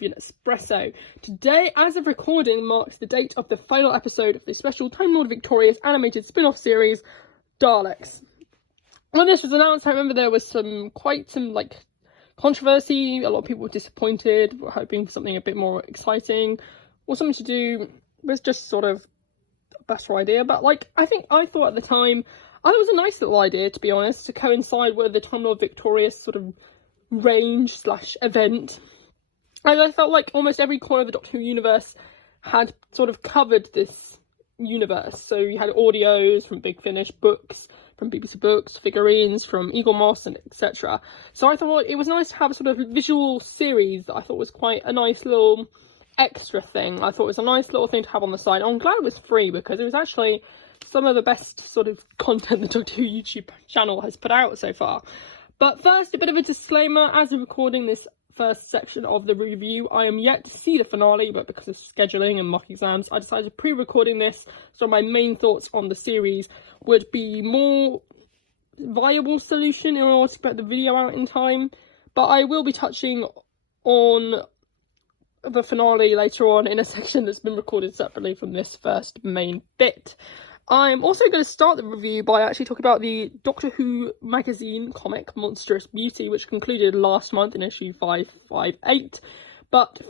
with an espresso. Today, as of recording, marks the date of the final episode of the special Time Lord Victorious animated spin-off series, Daleks. When this was announced, I remember there was quite some controversy. A lot of people were disappointed, were hoping for something a bit more exciting, or something to do with just sort of a better idea. But I thought at the time, I thought it was a nice little idea, to be honest, to coincide with the Time Lord Victorious sort of range / event. And I felt like almost every corner of the Doctor Who universe had sort of covered this universe. So you had audios from Big Finish, books from BBC Books, figurines from Eagle Moss, and etc. So I thought it was nice to have a sort of visual series that I thought was quite a nice little extra thing. I thought it was a nice little thing to have on the side. I'm glad it was free, because it was actually some of the best sort of content the Doctor Who YouTube channel has put out so far. But first, a bit of a disclaimer. As of recording this first section of the review, I am yet to see the finale, but because of scheduling and mock exams, I decided to pre-recording this, so my main thoughts on the series would be more viable solution in order to get the video out in time. But I will be touching on the finale later on in a section that's been recorded separately from this first main bit. I'm also going to start the review by actually talking about the Doctor Who magazine comic, Monstrous Beauty, which concluded last month in issue 558. But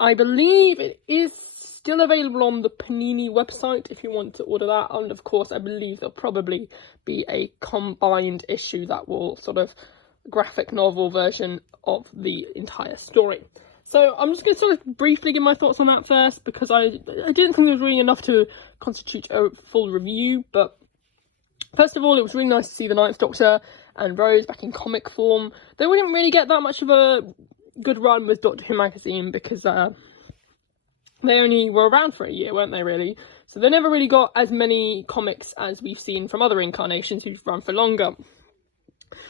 I believe it is still available on the Panini website if you want to order that. And of course, I believe there'll probably be a combined issue that will sort of graphic novel version of the entire story. So I'm just going to sort of briefly give my thoughts on that first, because I didn't think there was really enough to constitute a full review. But first of all, it was really nice to see the Ninth Doctor and Rose back in comic form. They didn't really get that much of a good run with Doctor Who magazine, because they only were around for a year, weren't they, really? So they never really got as many comics as we've seen from other incarnations who've run for longer.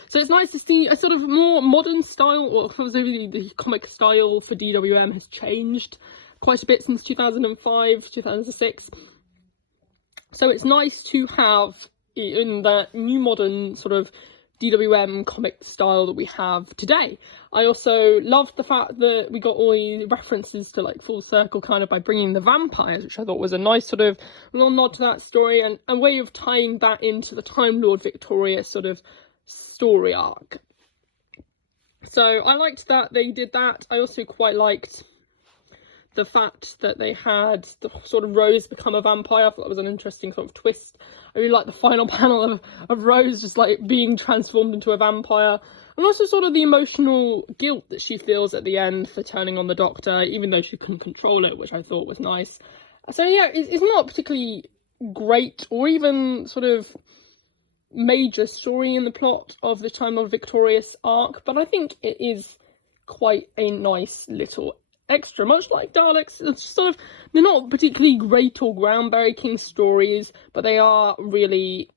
So it's nice to see a sort of more modern style, or obviously the comic style for DWM has changed quite a bit since 2005, 2006. So it's nice to have in that new modern sort of DWM comic style that we have today. I also loved the fact that we got all the references to full circle kind of by bringing the vampires, which I thought was a nice sort of little nod to that story, and a way of tying that into the Time Lord Victorious sort of story arc. So I liked that they did that. I also quite liked the fact that they had the sort of Rose become a vampire. I thought that was an interesting sort of twist. I really liked the final panel of Rose just being transformed into a vampire, and also sort of the emotional guilt that she feels at the end for turning on the Doctor, even though she couldn't control it, which I thought was nice. So yeah, it's not particularly great or even sort of major story in the plot of the Time Lord Victorious arc, but I think it is quite a nice little extra, much like Daleks. It's sort of, they're not particularly great or groundbreaking stories, but they are really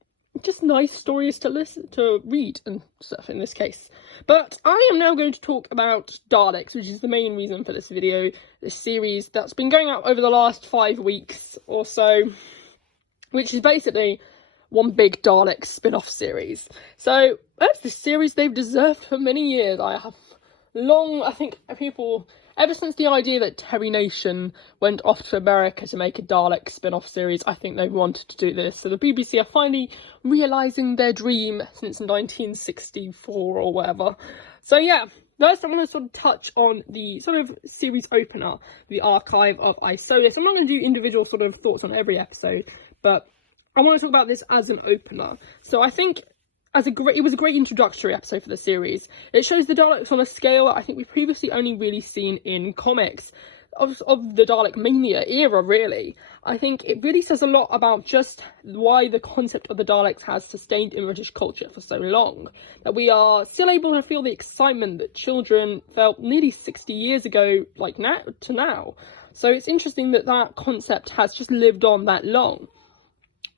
just nice stories to read and stuff in this case. But I am now going to talk about Daleks, which is the main reason for this video, this series that's been going out over the last 5 weeks or so, which is basically one big Dalek spin-off series. So that's the series they've deserved for many years. I think people, ever since the idea that Terry Nation went off to America to make a Dalek spin-off series, I think they've wanted to do this. So the BBC are finally realising their dream since 1964 or whatever. So yeah, first I want to sort of touch on the sort of series opener, the archive of Isolus. I'm not going to do individual sort of thoughts on every episode, but I want to talk about this as an opener. So I think it was a great introductory episode for the series. It shows the Daleks on a scale that I think we've previously only really seen in comics of the Dalek Mania era, really. I think it really says a lot about just why the concept of the Daleks has sustained in British culture for so long. That we are still able to feel the excitement that children felt nearly 60 years ago, now. So it's interesting that that concept has just lived on that long.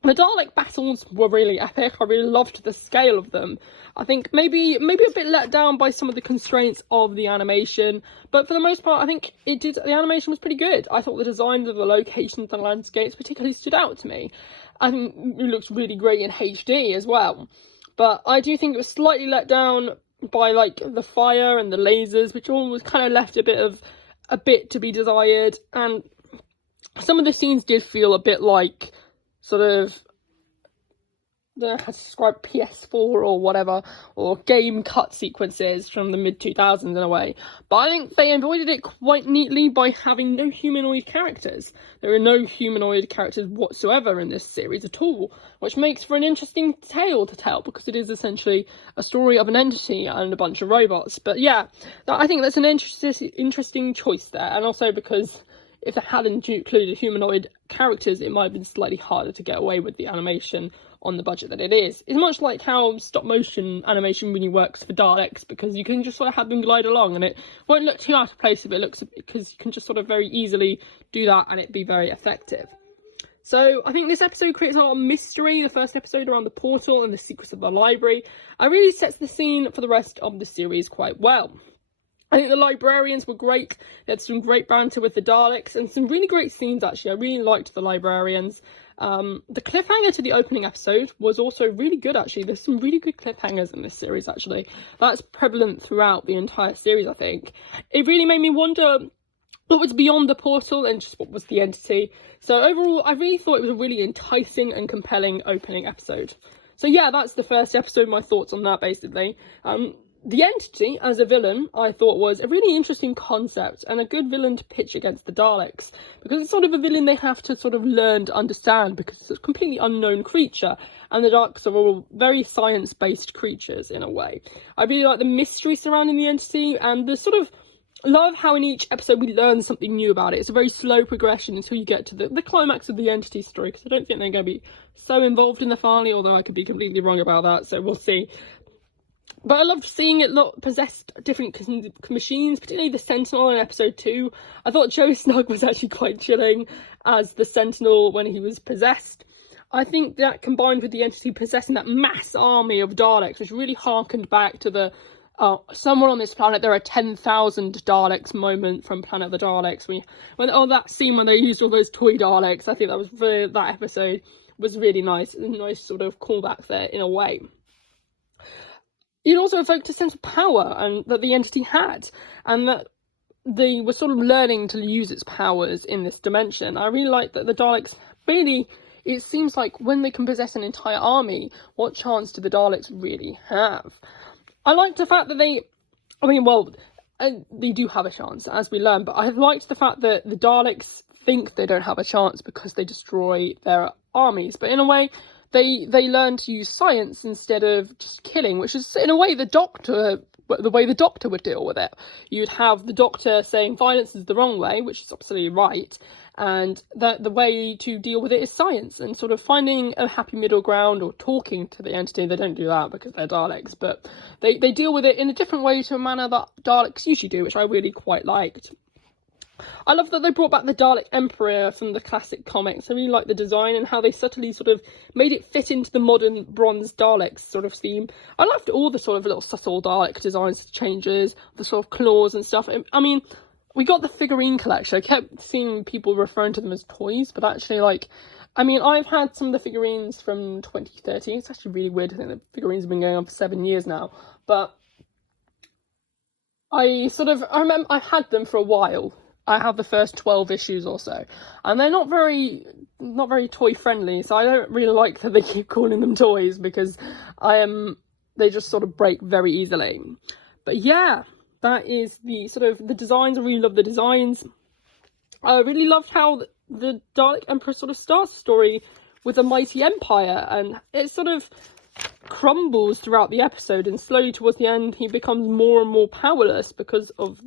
The Dalek battles were really epic. I really loved the scale of them. I think maybe a bit let down by some of the constraints of the animation, but for the most part, I think the animation was pretty good. I thought the designs of the locations and landscapes particularly stood out to me. I think it looks really great in HD as well. But I do think it was slightly let down by like the fire and the lasers, which all was kind of left a bit to be desired. And some of the scenes did feel a bit like sort of, I don't know how to describe PS4 or whatever, or game cut sequences from the mid-2000s in a way. But I think they avoided it quite neatly by having no humanoid characters. There are no humanoid characters whatsoever in this series at all, which makes for an interesting tale to tell, because it is essentially a story of an entity and a bunch of robots. But yeah, I think that's an interesting choice there, and also because if they hadn't included humanoid characters, it might have been slightly harder to get away with the animation on the budget that it is. It's much like how stop motion animation really works for Daleks, because you can just sort of have them glide along and it won't look too out of place if it looks, because you can just sort of very easily do that and it be very effective. So I think this episode creates a lot of mystery, the first episode around the portal and the secrets of the library. It really sets the scene for the rest of the series quite well. I think the librarians were great. They had some great banter with the Daleks and some really great scenes, actually. I really liked the librarians. The cliffhanger to the opening episode was also really good, actually. There's some really good cliffhangers in this series, actually. That's prevalent throughout the entire series, I think. It really made me wonder what was beyond the portal and just what was the entity. So overall, I really thought it was a really enticing and compelling opening episode. So yeah, that's the first episode, my thoughts on that, basically. The entity, as a villain, I thought was a really interesting concept and a good villain to pitch against the Daleks, because it's sort of a villain they have to sort of learn to understand, because it's a completely unknown creature, and the Daleks are all very science-based creatures, in a way. I really like the mystery surrounding the entity, and the sort of love how in each episode we learn something new about it. It's a very slow progression until you get to the climax of the entity story, because I don't think they're going to be so involved in the finale, although I could be completely wrong about that, so we'll see. But I loved seeing it possess different machines, particularly the Sentinel in episode 2. I thought Joe Snug was actually quite chilling as the Sentinel when he was possessed. I think that combined with the entity possessing that mass army of Daleks, which really harkened back to the somewhere on this planet there are 10,000 Daleks moment from Planet of the Daleks. That scene when they used all those toy Daleks, I think that episode was really nice. A nice sort of callback there in a way. It also evoked a sense of power and that the entity had, and that they were sort of learning to use its powers in this dimension. I really like that the Daleks really, it seems like when they can possess an entire army, what chance do the Daleks really have? I liked the fact that they do have a chance, as we learn, but I liked the fact that the Daleks think they don't have a chance because they destroy their armies, but in a way, they learn to use science instead of just killing, which is in a way the way the Doctor would deal with it. You'd have the Doctor saying violence is the wrong way, which is absolutely right, and that the way to deal with it is science, and sort of finding a happy middle ground or talking to the entity. They don't do that because they're Daleks, but they deal with it in a different way to a manner that Daleks usually do, which I really quite liked. I love that they brought back the Dalek Emperor from the classic comics. I really like the design and how they subtly sort of made it fit into the modern bronze Daleks sort of theme. I loved all the sort of little subtle Dalek designs changes, the sort of claws and stuff. I mean, we got the figurine collection. I kept seeing people referring to them as toys, but actually, I've had some of the figurines from 2013. It's actually really weird. I think the figurines have been going on for 7 years now, but I remember I had them for a while. I have the first 12 issues or so, and they're not very toy friendly, so I don't really like that they keep calling them toys, because they just sort of break very easily. But yeah, that is the designs. I really love the designs. I really loved how the Dalek Emperor sort of starts the story with a mighty empire, and it sort of crumbles throughout the episode, and slowly towards the end he becomes more and more powerless because of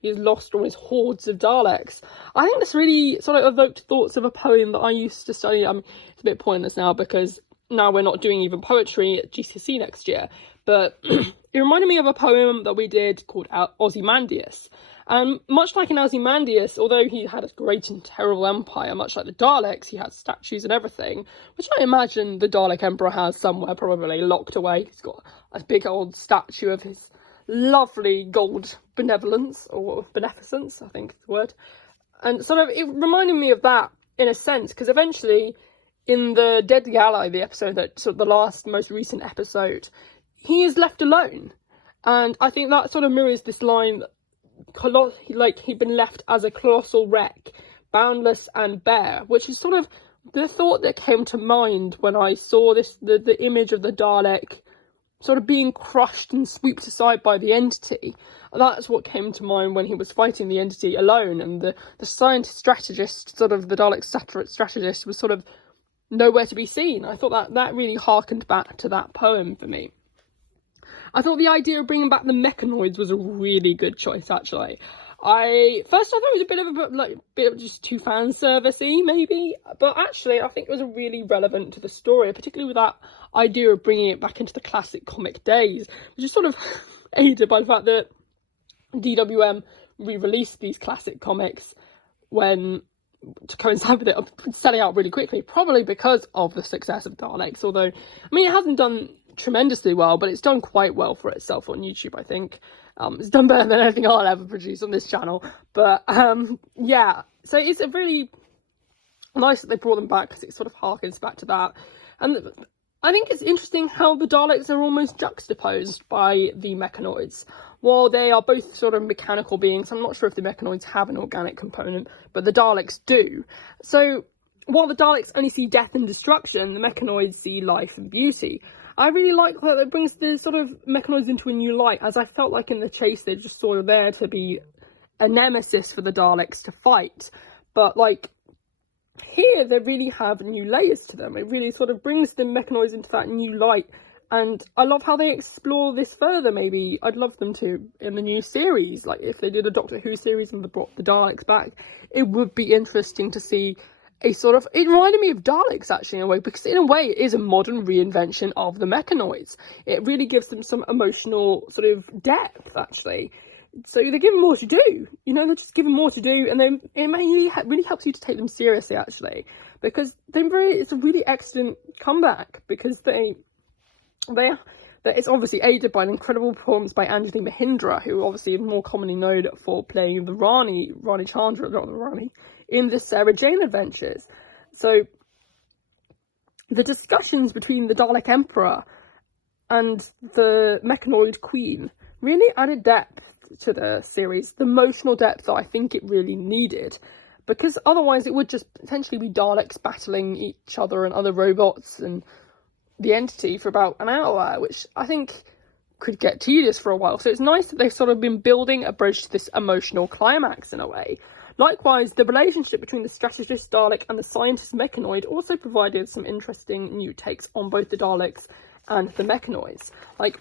he's lost all his hordes of Daleks. I think this really sort of evoked thoughts of a poem that I used to study. It's a bit pointless now because now we're not doing even poetry at GCSE next year, but it reminded me of a poem that we did called Ozymandias. And much like in Ozymandias, although he had a great and terrible empire, much like the Daleks, he had statues and everything, which I imagine the Dalek Emperor has somewhere, probably locked away. He's got a big old statue of his lovely gold benevolence, or beneficence, I think is the word. And sort of, it reminded me of that in a sense, because eventually, in the Dead Gala, the episode that, sort of the last, most recent episode, he is left alone. And I think that sort of mirrors this line, like he'd been left as a colossal wreck, boundless and bare, which is sort of the thought that came to mind when I saw the image of the Dalek sort of being crushed and swooped aside by the entity. That's what came to mind when he was fighting the entity alone, and the scientist strategist, sort of the Dalek strategist, was sort of nowhere to be seen. I thought that really harkened back to that poem for me. I thought the idea of bringing back the mechanoids was a really good choice, actually. I thought it was a bit of just too fan servicey, maybe, but actually I think it was really relevant to the story, particularly with that idea of bringing it back into the classic comic days, which is sort of aided by the fact that DWM re-released these classic comics to coincide with it, selling out really quickly, probably because of the success of Daleks. Although, I mean, it hasn't done tremendously well, but it's done quite well for itself on YouTube, I think. It's done better than anything I'll ever produce on this channel. But yeah, so it's a really nice that they brought them back, because it sort of harkens back to that. And I think it's interesting how the Daleks are almost juxtaposed by the mechanoids. While they are both sort of mechanical beings, I'm not sure if the mechanoids have an organic component, but the Daleks do. So while the Daleks only see death and destruction, the mechanoids see life and beauty. I really like that it brings the sort of mechanoids into a new light, as I felt like in the chase they're just sort of there to be a nemesis for the Daleks to fight. But like here, they really have new layers to them. It really sort of brings the mechanoids into that new light. And I love how they explore this further. Maybe I'd love them to in the new series. Like if they did a Doctor Who series and they brought the Daleks back, it would be interesting to see a sort of, it reminded me of Daleks actually in a way, because in a way it is a modern reinvention of the mechanoids. It really gives them some emotional sort of depth actually. So they give them more to do, they're just given more to do, and then it really helps you to take them seriously actually, because it's a really excellent comeback, because it's obviously aided by an incredible performance by Anjali Mahindra, who obviously is more commonly known for playing the Rani Chandra, not the Rani, in the Sarah Jane Adventures. So the discussions between the Dalek Emperor and the Mechanoid Queen really added depth to the series, the emotional depth that I think it really needed, because otherwise it would just potentially be Daleks battling each other and other robots and the entity for about an hour, which I think could get tedious for a while. So it's nice that they've sort of been building a bridge to this emotional climax in a way. Likewise, the relationship between the strategist Dalek and the scientist mechanoid also provided some interesting new takes on both the Daleks and the mechanoids. Like,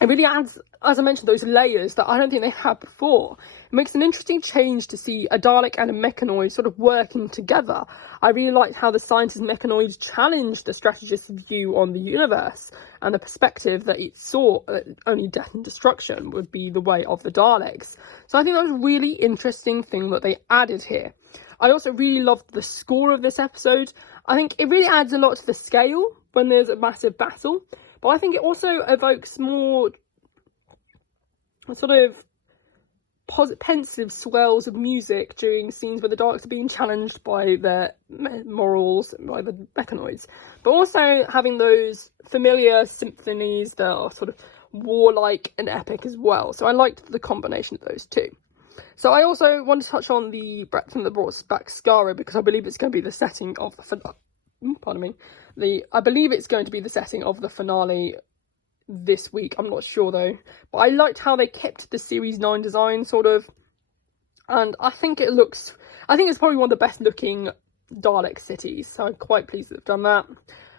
it really adds, as I mentioned, those layers that I don't think they had before. It makes an interesting change to see a Dalek and a mechanoid sort of working together. I really liked how the scientist mechanoids challenged the strategist's view on the universe and the perspective that it saw that only death and destruction would be the way of the Daleks. So I think that was a really interesting thing that they added here. I also really loved the score of this episode. I think it really adds a lot to the scale when there's a massive battle. But I think it also evokes more sort of pensive swells of music during scenes where the Daleks are being challenged by their morals, by the mechanoids. But also having those familiar symphonies that are sort of warlike and epic as well. So I liked the combination of those two. So I also want to touch on the thing that brought back Skaro, because I believe it's going to be the setting of I believe it's going to be the setting of the finale this week. I'm not sure though. But I liked how they kept the Series 9 design sort of. And I think it's probably one of the best looking Dalek cities. So I'm quite pleased that they've done that.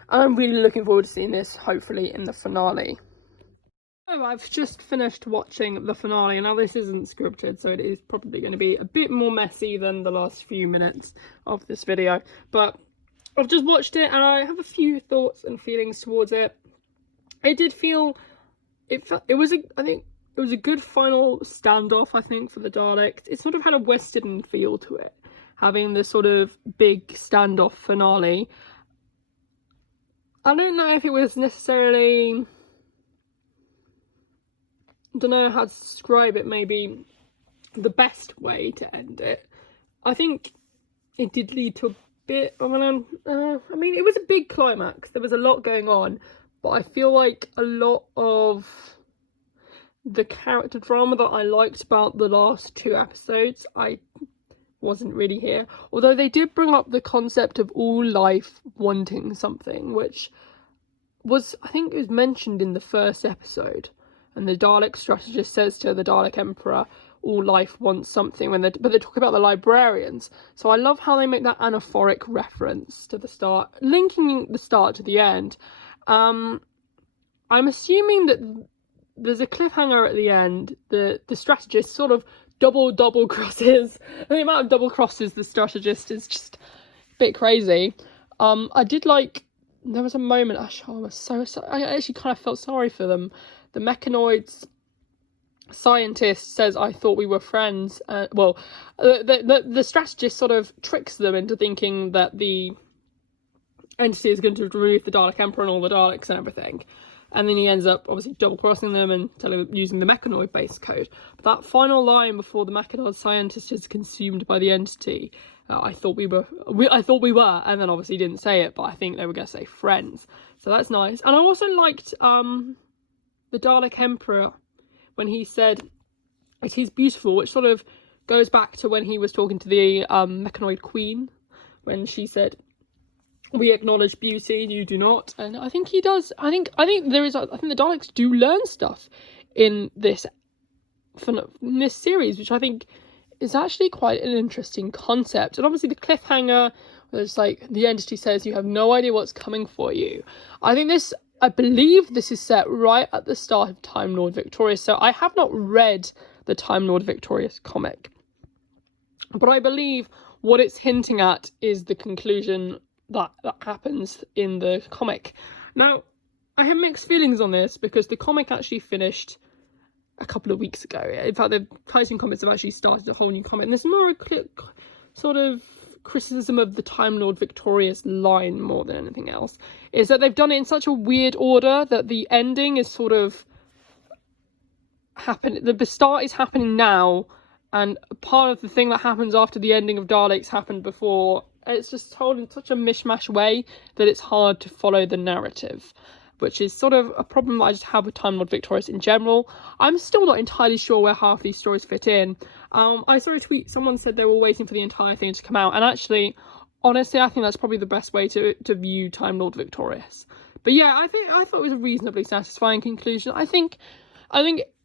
And I'm really looking forward to seeing this hopefully in the finale. Oh, I've just finished watching the finale, and now this isn't scripted, so it is probably going to be a bit more messy than the last few minutes of this video. But I've just watched it and I have a few thoughts and feelings towards it. It did feel, I think it was a good final standoff, I think, for the Daleks. It sort of had a Western feel to it, having this sort of big standoff finale. I don't know if it was necessarily, I don't know how to describe it, maybe the best way to end it. I think it did lead to a bit of an, I mean, it was a big climax. There was a lot going on, but I feel like a lot of the character drama that I liked about the last 2 episodes, I wasn't really here. Although they did bring up the concept of all life wanting something, which was, I think it was mentioned in the first episode. And the Dalek strategist says to the Dalek Emperor, all life wants something, but they talk about the librarians. So I love how they make that anaphoric reference to the start, linking the start to the end. I'm assuming that there's a cliffhanger at the end. The strategist sort of double crosses. And the amount of double crosses the strategist is just a bit crazy. I did like, there was a moment, I was so sorry. I actually kind of felt sorry for them. The mechanoids scientist says, I thought we were friends. The strategist sort of tricks them into thinking that the entity is going to remove the Dalek Emperor and all the Daleks and everything. And then he ends up obviously double-crossing them and using the mechanoid base code. But that final line before the mechanoid scientist is consumed by the entity, I thought we were, and then obviously didn't say it, but I think they were going to say friends. So that's nice. And I also liked the Dalek Emperor when he said, it is beautiful, which sort of goes back to when he was talking to the mechanoid queen, when she said, we acknowledge beauty, you do not. And I think he does. I think the Daleks do learn stuff in this series, which I think is actually quite an interesting concept. And obviously the cliffhanger, where it's like the entity says you have no idea what's coming for you. I believe this is set right at the start of Time Lord Victorious. So I have not read the Time Lord Victorious comic, but I believe what it's hinting at is the conclusion that happens in the comic. Now, I have mixed feelings on this because the comic actually finished a couple of weeks ago. In fact, the Titan comics have actually started a whole new comic, and there's more a sort of criticism of the Time Lord Victorious line more than anything else, is that they've done it in such a weird order that the ending is sort of the start is happening now, and part of the thing that happens after the ending of Daleks happened before. It's just told in such a mishmash way that it's hard to follow the narrative, which is sort of a problem I just have with Time Lord Victorious in general. I'm still not entirely sure where half these stories fit in. I saw a tweet, someone said they were waiting for the entire thing to come out, and actually, honestly, I think that's probably the best way to view Time Lord Victorious. But yeah, I thought it was a reasonably satisfying conclusion. I think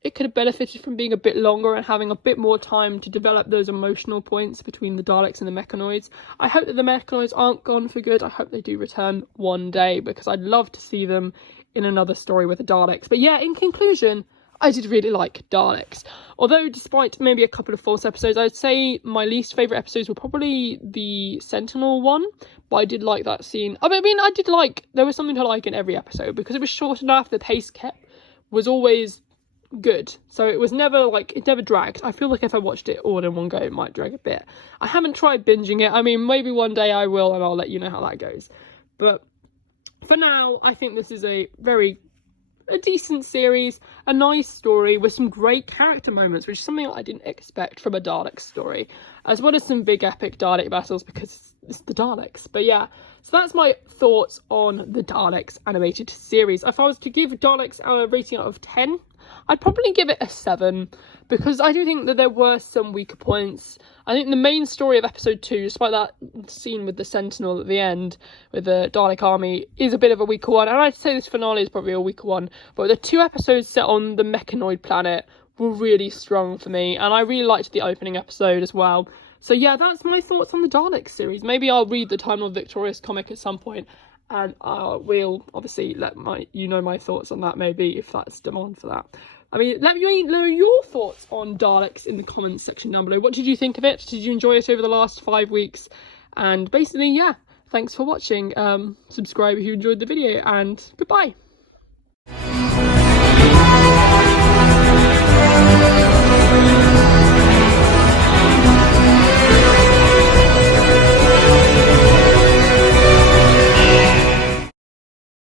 it could have benefited from being a bit longer and having a bit more time to develop those emotional points between the Daleks and the mechanoids. I hope that the mechanoids aren't gone for good. I hope they do return one day, because I'd love to see them in another story with the Daleks. But yeah, in conclusion, I did really like Daleks. Although, despite maybe a couple of false episodes, I'd say my least favourite episodes were probably the Sentinel one. But I did like that scene. There was something to like in every episode, because it was short enough, the pace was always good, so it never dragged. I feel like if I watched it all in one go, it might drag a bit. I haven't tried binging it. I mean, maybe one day I will, and I'll let you know how that goes. But for now, I think this is a decent series, a nice story with some great character moments, which is something I didn't expect from a Dalek story, as well as some big epic Dalek battles, because it's the Daleks. But yeah, so that's my thoughts on the Daleks animated series. If I was to give Daleks a rating out of 10, I'd probably give it a 7, because I do think that there were some weaker points. I think the main story of episode 2, despite that scene with the Sentinel at the end with the Dalek army, is a bit of a weaker one, and I'd say this finale is probably a weaker one. But the 2 episodes set on the mechanoid planet were really strong for me, and I really liked the opening episode as well. So yeah, that's my thoughts on the Daleks series. Maybe I'll read the Time Lord Victorious comic at some point, and I will obviously let you know my thoughts on that, maybe, if that's demand for that. I mean, let me know your thoughts on Daleks in the comments section down below. What did you think of it? Did you enjoy it over the last 5 weeks? And basically, yeah, thanks for watching. Subscribe if you enjoyed the video, and goodbye.